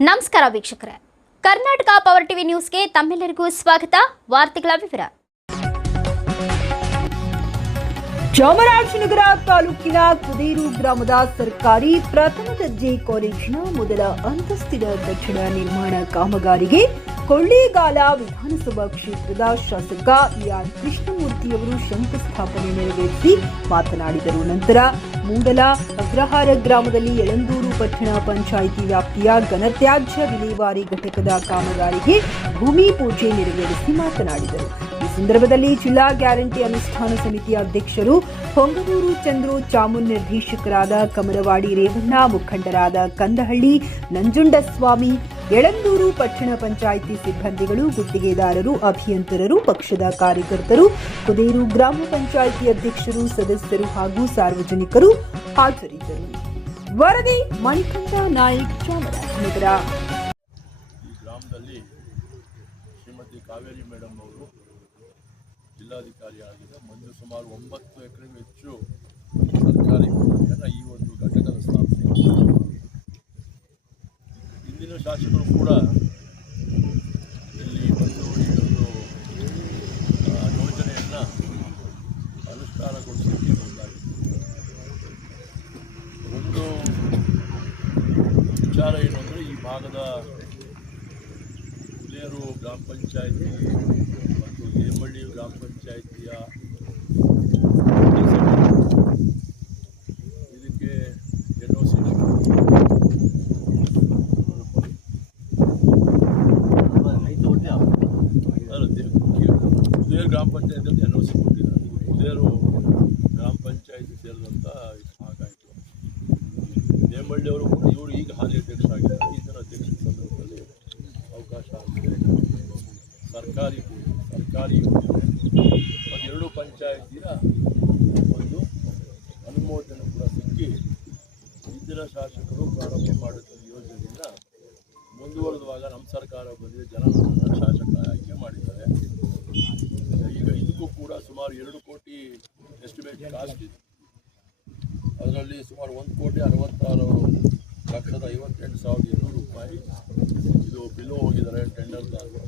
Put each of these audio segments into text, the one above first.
ನಮಸ್ಕಾರ ವೀಕ್ಷಕರೇ. Karnataka power TV ನ್ಯೂಸ್ಗೆ ತಮ್ಮೆಲ್ಲರಿಗೂ ಸ್ವಾಗತ. ವಾರ್ತೆಗಳ ವಿವರ. ಚಾಮರಾಜನಗರ ತಾಲೂಕಿನ ಕುದೇರು ಗ್ರಾಮದ ಸರ್ಕಾರಿ ಪ್ರಥಮ ದರ್ಜೆ ಕಾಲೇಜಿನ ಮೊದಲ ಅಂತಸ್ತಿನ ದಕ್ಷಿಣ ನಿರ್ಮಾಣ ಕಾಮಗಾರಿಗೆ ಕೊಳ್ಳೇಗಾಲ ವಿಧಾನಸಭಾ ಕ್ಷೇತ್ರದ ಶಾಸಕ ಎಆರ್ ಕೃಷ್ಣಮೂರ್ತಿಯವರು ಶಂಕುಸ್ಥಾಪನೆ ನೆರವೇರಿಸಿ ಮಾತನಾಡಿದರು. ನಂತರ ಮೂಡಲ ಅಗ್ರಹಾರ ಗ್ರಾಮದಲ್ಲಿ ಯಳಂದೂರು ಪಟ್ಟಣ ಪಂಚಾಯಿತಿ ವ್ಯಾಪ್ತಿಯ ಘನತ್ಯಾಜ್ಯ ವಿಲೇವಾರಿ ಘಟಕದ ಕಾಮಗಾರಿಗೆ ಭೂಮಿ ಪೂಜೆ ನೆರವೇರಿಸಿ ಮಾತನಾಡಿದರು. ಈ ಸಂದರ್ಭದಲ್ಲಿ ಜಿಲ್ಲಾ ಗ್ಯಾರಂಟಿ ಅನುಷ್ಠಾನ ಸಮಿತಿಯ ಅಧ್ಯಕ್ಷರು ಹೊಂಗನೂರು ಚಂದ್ರು ಚಾಮುನ್ ನಿರ್ದೇಶಕರಾದ ಕಮರವಾಡಿ ರೇವಣ್ಣ, ಮುಖಂಡರಾದ ಕಂದಹಳ್ಳಿ, ನಂಜುಂಡಸ್ವಾಮಿ ಯಳಂದೂರು ಪಟ್ಟಣ ಪಂಚಾಯಿತಿ ಸಿಬ್ಬಂದಿಗಳು ಗುತ್ತಿಗೆದಾರರು, ಅಭಿಯಂತರರು, ಪಕ್ಷದ ಕಾರ್ಯಕರ್ತರು, ಕುದೇರು ಗ್ರಾಮ ಪಂಚಾಯಿತಿ ಅಧ್ಯಕ್ಷರು, ಸದಸ್ಯರು ಹಾಗೂ ಸಾರ್ವಜನಿಕರು ಹಾಜರಿದ್ದರು. ವರದಿ ಮಣಿಕಂಠ ನಾಯಕ್, ಚಾಮರಾಜನಗರ. ಗ್ರಾಮದಲ್ಲಿ ಶ್ರೀಮತಿ ಕಾವೇರಿ ಮೇಡಮ್ ಅವರು ಜಿಲ್ಲಾಧಿಕಾರಿ ಆಗಿದೆ ಮುಂದೆ ಸುಮಾರು ಒಂಬತ್ತು ಎಕರೆಗೂ ಹೆಚ್ಚು ಸರ್ಕಾರಿ ಭೂಮಿಯನ್ನು ಈ ಒಂದು ಘಟಕದ ಸ್ಥಾಪನೆ ಮಾಡಿದ್ದಾರೆ. ಹಿಂದಿನ ಶಾಸಕರು ಕೂಡ ಇಲ್ಲಿ ಬಂದು ಈ ಒಂದು ಆ, ಯೋಜನೆಯನ್ನು ಅನುಷ್ಠಾನಗೊಳಿಸಲಿಕ್ಕೆ ಮುಂದಾಗಿದ್ದಾರೆ ಒಂದು ವಿಚಾರ ಏನು ಅಂದರೆ ಈ ಭಾಗದ ಹುಲಿಯರು ಗ್ರಾಮ ಪಂಚಾಯತಿ ಮತ್ತು ಹೇಮಳ್ಳಿ ಗ್ರಾಮ ಪಂಚಾಯತಿಯ ಇದಕ್ಕೆ ಎನ್ ಒ ಸಿ ಕುದೇರು ಗ್ರಾಮ ಪಂಚಾಯತಿ ಎನ್ ಒ ಸಿ ಕೊಟ್ಟಿದ್ದಾರೆ ಕುದೇರು ಗ್ರಾಮ ಪಂಚಾಯತಿ ಸೇರಿದಂಥ ಭಾಗ ಆಯಿತು ನೇಮಳ್ಳಿಯವರು ಕೂಡ ಇವರು ಈಗ ಹಾಲಿ ಅಧ್ಯಕ್ಷರಾಗಿದ್ದಾರೆ ಈತನ ಅಧ್ಯಕ್ಷ ಸಂದರ್ಭದಲ್ಲಿ ಅವಕಾಶ ಆಗಿದೆ ಸರ್ಕಾರಿ ಸರ್ಕಾರಿ ಎರಡು ಪಂಚಾಯತಿಯ ಒಂದು ಅನುಮೋದನೆ ಕೂಡ ಸಿಕ್ಕಿ ಹಿಂದಿನ ಶಾಸಕರು ಪ್ರಾರಂಭ ಮಾಡುತ್ತಿರುವ ಯೋಜನೆಯಿಂದ ಮುಂದುವರೆದುವಾಗ ನಮ್ಮ ಸರ್ಕಾರ ಬಂದಿದೆ, ಜನ ಶಾಸಕ ಆಯ್ಕೆ ಮಾಡಿದ್ದಾರೆ. ಈಗ ಇದಕ್ಕೂ ಕೂಡ ಸುಮಾರು ಎರಡು ಕೋಟಿ ಎಸ್ಟಿಮೇಟ್ ಕಾಸ್ಟ್ ಇದೆ. ಅದರಲ್ಲಿ ಸುಮಾರು ಒಂದು ಕೋಟಿ ಅರವತ್ತಾರು ಲಕ್ಷದ ಐವತ್ತೆಂಟು ಸಾವಿರದ ಇನ್ನೂರು ರೂಪಾಯಿ ಇದು ಬಿಲ್ಲು ಹೋಗಿದ್ದಾರೆ ಟೆಂಡರ್ದಾರರು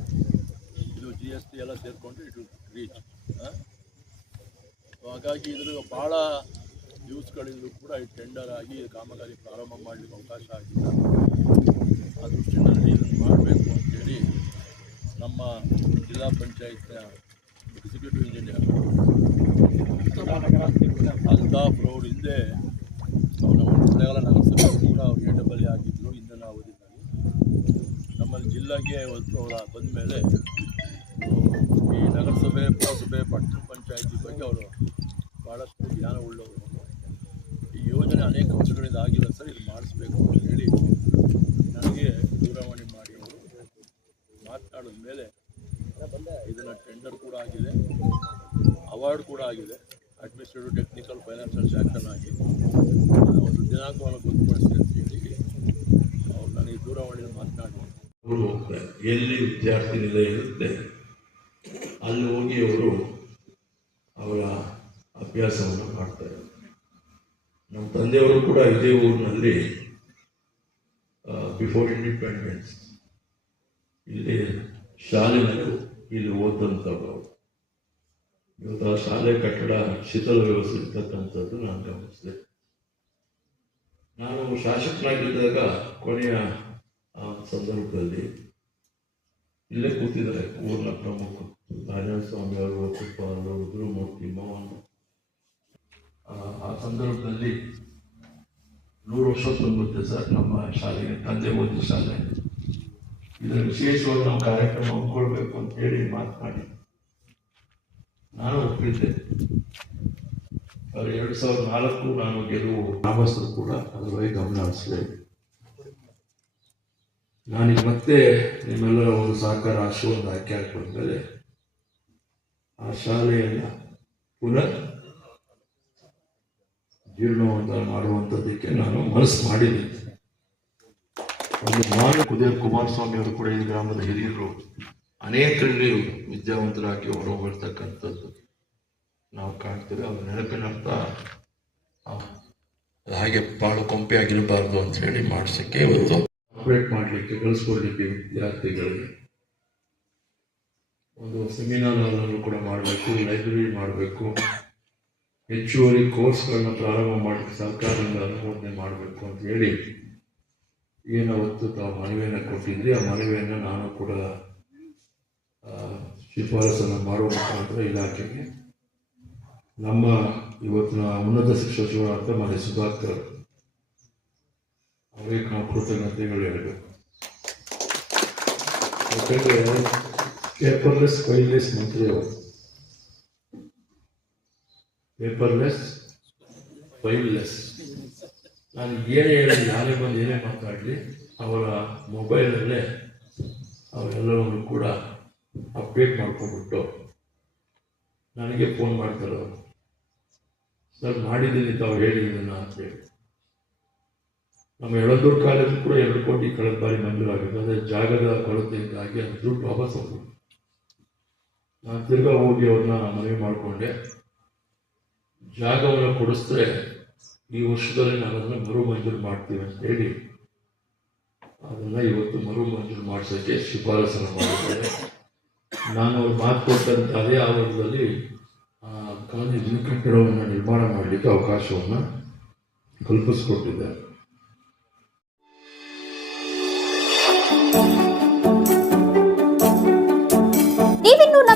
ಇದು ಜಿ ಎಸ್ ಟಿ ಎಲ್ಲ ಸೇರಿಕೊಂಡು ಇಟ್ ರೀಚ್ ಹಾಗಾಗಿ ಇದ್ರ ಭಾಳ ನ್ಯೂಸ್ಗಳಿಂದ ಕೂಡ ಈ ಟೆಂಡರ್ ಆಗಿ ಕಾಮಗಾರಿ ಪ್ರಾರಂಭ ಮಾಡಲಿಕ್ಕೆ ಅವಕಾಶ ಆಗಿಲ್ಲ. ಆ ದೃಷ್ಟಿನಲ್ಲಿ ಇದನ್ನು ಮಾಡಬೇಕು ಅಂತೇಳಿ ನಮ್ಮ ಜಿಲ್ಲಾ ಪಂಚಾಯತ್ನ ಎಕ್ಸಿಕ್ಯೂಟಿವ್ ಇಂಜಿನಿಯರ್ ಅಲ್ತಾಫ್ ರೋಡ್ ಹಿಂದೆ ಅವರು ನಮ್ಮ ಕೊಳ್ಳೇಗಾಲ ನಗರಸಭೆ ಕೂಡ ಅವ್ರು ಆಗಿದ್ರು ಆಗಿದ್ದರು ಇಂಧನ ಅವಧಿನಲ್ಲಿ. ನಮ್ಮಲ್ಲಿ ಜಿಲ್ಲೆಗೆ ಅವರ ಬಂದ ಮೇಲೆ ನಗರಸಭೆ, ಪುರಸಭೆ, ಪಟ್ಟಣ ಪಂಚಾಯಿತಿ ಬಗ್ಗೆ ಅವರು ಭಾಳಷ್ಟು ಜ್ಞಾನ ಉಳ್ಳವರು. ಈ ಯೋಜನೆ ಅನೇಕ ವರ್ಷಗಳಿಂದ ಆಗಿಲ್ಲ ಸರ್, ಇದು ಮಾಡಿಸ್ಬೇಕು ಅಂತ ಹೇಳಿ ನನಗೆ ದೂರವಾಣಿ ಮಾಡಿ ಅವರು ಮಾತನಾಡಿದ ಮೇಲೆ ಇದನ್ನು ಟೆಂಡರ್ ಕೂಡ ಆಗಿದೆ ಅವಾರ್ಡ್ ಕೂಡ ಆಗಿದೆ ಅಡ್ಮಿನಿಸ್ಟ್ರೇಟಿವ್ ಟೆಕ್ನಿಕಲ್ ಫೈನಾನ್ಷಿಯಲ್ ಸ್ಯಾಂಕ್ಷನ್ ಆಗಿ. ಒಂದು ದಿನಾಂಕವನ್ನು ಗೊತ್ತುಪಡಿಸಿ ಅಂತ ಹೇಳಿ ಅವ್ರು ನನಗೆ ದೂರವಾಣಿಯಲ್ಲಿ ಮಾತನಾಡಿ ಎಲ್ಲಿ ವಿದ್ಯಾರ್ಥಿ ನಿಲಯ ಇರುತ್ತೆ ಅಲ್ಲಿ ಹೋಗಿ ಅವರು ಅವರ ಅಭ್ಯಾಸವನ್ನು ಮಾಡ್ತಾರೆ. ನಮ್ಮ ತಂದೆಯವರು ಕೂಡ ಇದೇ ಊರಿನಲ್ಲಿ ಬಿಫೋರ್ ಇಂಡಿಪೆಂಡೆನ್ಸ್ ಇಲ್ಲಿ ಶಾಲೆನಲ್ಲಿ ಇಲ್ಲಿ ಓದಂಥವ್ರು ಇವತ್ತು ಆ ಶಾಲೆ ಕಟ್ಟಡ ಶೀತಲ ವ್ಯವಸ್ಥೆ ಇರ್ತಕ್ಕಂಥದ್ದು ನಾನು ಗಮನಿಸಿದೆ. ನಾನು ಶಾಸಕನಾಗಿದ್ದಾಗ ಕೊನೆಯ ಸಂದರ್ಭದಲ್ಲಿ ಇಲ್ಲೇ ಕೂತಿದ್ದಾರೆ ಊರಿನ ಪ್ರಮುಖ. ನಾರಾಯಣ ಸ್ವಾಮಿ ಅವರು ಅವರು ರುದ್ರಮೂರ್ತಿ ಮೋಹನ್ ಆ, ಸಂದರ್ಭದಲ್ಲಿ ನೂರು ವರ್ಷ ತುಂಬುತ್ತೆ ಸರ್ ನಮ್ಮ ಶಾಲೆಗೆ ತಂದೆ ಓದಿದ ಶಾಲೆ. ಇದರ ವಿಶೇಷವಾಗಿ ನಾವು ಕಾರ್ಯಕ್ರಮ ಹಮ್ಮಿಕೊಳ್ಬೇಕು ಅಂತ ಹೇಳಿ ಮಾತನಾಡಿ. ನಾನು ಒಪ್ಪಿದ್ದೆ. ಎರಡು ಸಾವಿರದ ನಾಲ್ಕು ನಾನು ಗೆಲುವು ಗ್ರಾಮಸ್ಥರು ಕೂಡ ಅದರ ಬಗ್ಗೆ ಗಮನ ಹರಿಸಿದೆ ನಾನೀಗ ಮತ್ತೆ ನಿಮ್ಮೆಲ್ಲರ ಒಂದು ಸಹಕಾರ ಆಶೀರ್ವಾದ ಆಯ್ಕೆ ಹಾಕೊಂಡ್ಮೇಲೆ ಆ ಶಾಲೆಯನ್ನು ಪುನರ್ ಜೀರ್ಣವಂತ ಮಾಡುವಂಥದ್ದಕ್ಕೆ ನಾನು ಮನಸ್ಸು ಮಾಡಿದ್ದೆ ಒಂದು ಮಾನ ಕುದೇವ್ ಕುಮಾರಸ್ವಾಮಿ ಅವರು ಕೂಡ ಈ ಗ್ರಾಮದ ಹಿರಿಯರು ಅನೇಕರಲ್ಲಿ ವಿದ್ಯಾವಂತರಾಗಿ ಹೊರಹೊಳ್ತಕ್ಕಂಥದ್ದು ನಾವು ಕಾಣ್ತೇವೆ ಅವ್ರ ನೆನಪಿನರ್ಥ ಹಾಗೆ ಬಾಳು ಕೊಂಪೆ ಆಗಿರಬಾರ್ದು ಅಂತ ಹೇಳಿ ಮಾಡಿಸಕ್ಕೆ ಇವತ್ತು ಆಪರೇಟ್ ಮಾಡಲಿಕ್ಕೆ ಕಳಿಸ್ಕೊಡ್ಲಿಕ್ಕೆ ವಿದ್ಯಾರ್ಥಿಗಳಿಗೆ ಒಂದು ಸೆಮಿನಾರ್ ಹಾಲನ್ನು ಕೂಡ ಮಾಡಬೇಕು ಲೈಬ್ರರಿ ಮಾಡಬೇಕು, ಹೆಚ್ಚುವರಿ ಕೋರ್ಸ್ಗಳನ್ನ ಪ್ರಾರಂಭ ಮಾಡಲಿಕ್ಕೆ ಸರ್ಕಾರದಿಂದ ಅನುಮೋದನೆ ಮಾಡಬೇಕು ಅಂತ ಹೇಳಿ ಏನು ಅವತ್ತು ತಾವು ಮನವಿಯನ್ನು ಕೊಟ್ಟಿದ್ರಿ. ಆ ಮನವಿಯನ್ನು ನಾನು ಕೂಡ ಶಿಫಾರಸನ್ನು ಮಾಡುವ ಮುಖಾಂತರ ಇಲಾಖೆಗೆ ನಮ್ಮ ಇವತ್ತಿನ ಉನ್ನತ ಶಿಕ್ಷಣ ಸಚಿವರಾದ ಮನೆ ಸುಧಾಕರ್ ಅವರಿಗೆ ನಾವು ಕೃತಜ್ಞತೆಗಳು ಹೇಳಬೇಕು ಯಾಕಂದರೆ ಪೇಪರ್ಲೆಸ್ ಫೈಲ್ಲೆಸ್ ಮಂತ್ರಿ ಅವರು ಪೇಪರ್ಲೆಸ್ ಫೈಲ್ಲೆಸ್ ನಾನು ಏನೇ ಹೇಳಿ ಯಾರೇ ಬಂದು ಏನೇ ಮಾತಾಡಲಿ ಅವರ ಮೊಬೈಲಲ್ಲೇ ಅವರೆಲ್ಲವನ್ನು ಕೂಡ ಅಪ್ಡೇಟ್ ಮಾಡ್ಕೊಂಡ್ಬಿಟ್ಟು ನನಗೆ ಫೋನ್ ಮಾಡ್ತಾರೆ ಅವರು. ಸರ್ ಮಾಡಿದ್ದೀನಿ ತಾವು ಹೇಳಿ ಇದನ್ನು ಅಂತೇಳಿ ನಮ್ಮ ಎಳದೂರು ಕಾಲೇಜು ಕೂಡ ಎರಡು ಕೋಟಿ ಕಳೆದ ಬಾರಿ ಮಂಜೂರಾಗಿದೆ. ಅಂದರೆ ಜಾಗದ ಕೊರತೆಯಿಂದಾಗಿ ಅದು ದುಡ್ಡು ವಾಪಸ್ ನಾನು ತಿರ್ಗಾ ಹೋಗಿ ಅವ್ರನ್ನ ಮನವಿ ಮಾಡಿಕೊಂಡೆ. ಜಾಗವನ್ನು ಕೊಡಿಸಿದ್ರೆ ಈ ವರ್ಷದಲ್ಲಿ ನಾನು ಅದನ್ನು ಮರು ಮಂಜೂರು ಮಾಡ್ತೀವಿ ಅಂತ ಹೇಳಿ ಅದನ್ನು ಇವತ್ತು ಮರು ಮಂಜೂರು ಮಾಡಿಸೋಕ್ಕೆ ಶಿಫಾರಸನ್ನು ಮಾಡಿದ್ದೇನೆ. ನಾನು ಅವ್ರು ಮಾತು ಕೊಟ್ಟಂತ ಅದೇ ಆವರಣದಲ್ಲಿ ಕಾಲೇಜಿನ ಕಟ್ಟಡವನ್ನು ನಿರ್ಮಾಣ ಮಾಡಲಿಕ್ಕೆ ಅವಕಾಶವನ್ನು ಕಲ್ಪಿಸಿಕೊಟ್ಟಿದ್ದಾರೆ.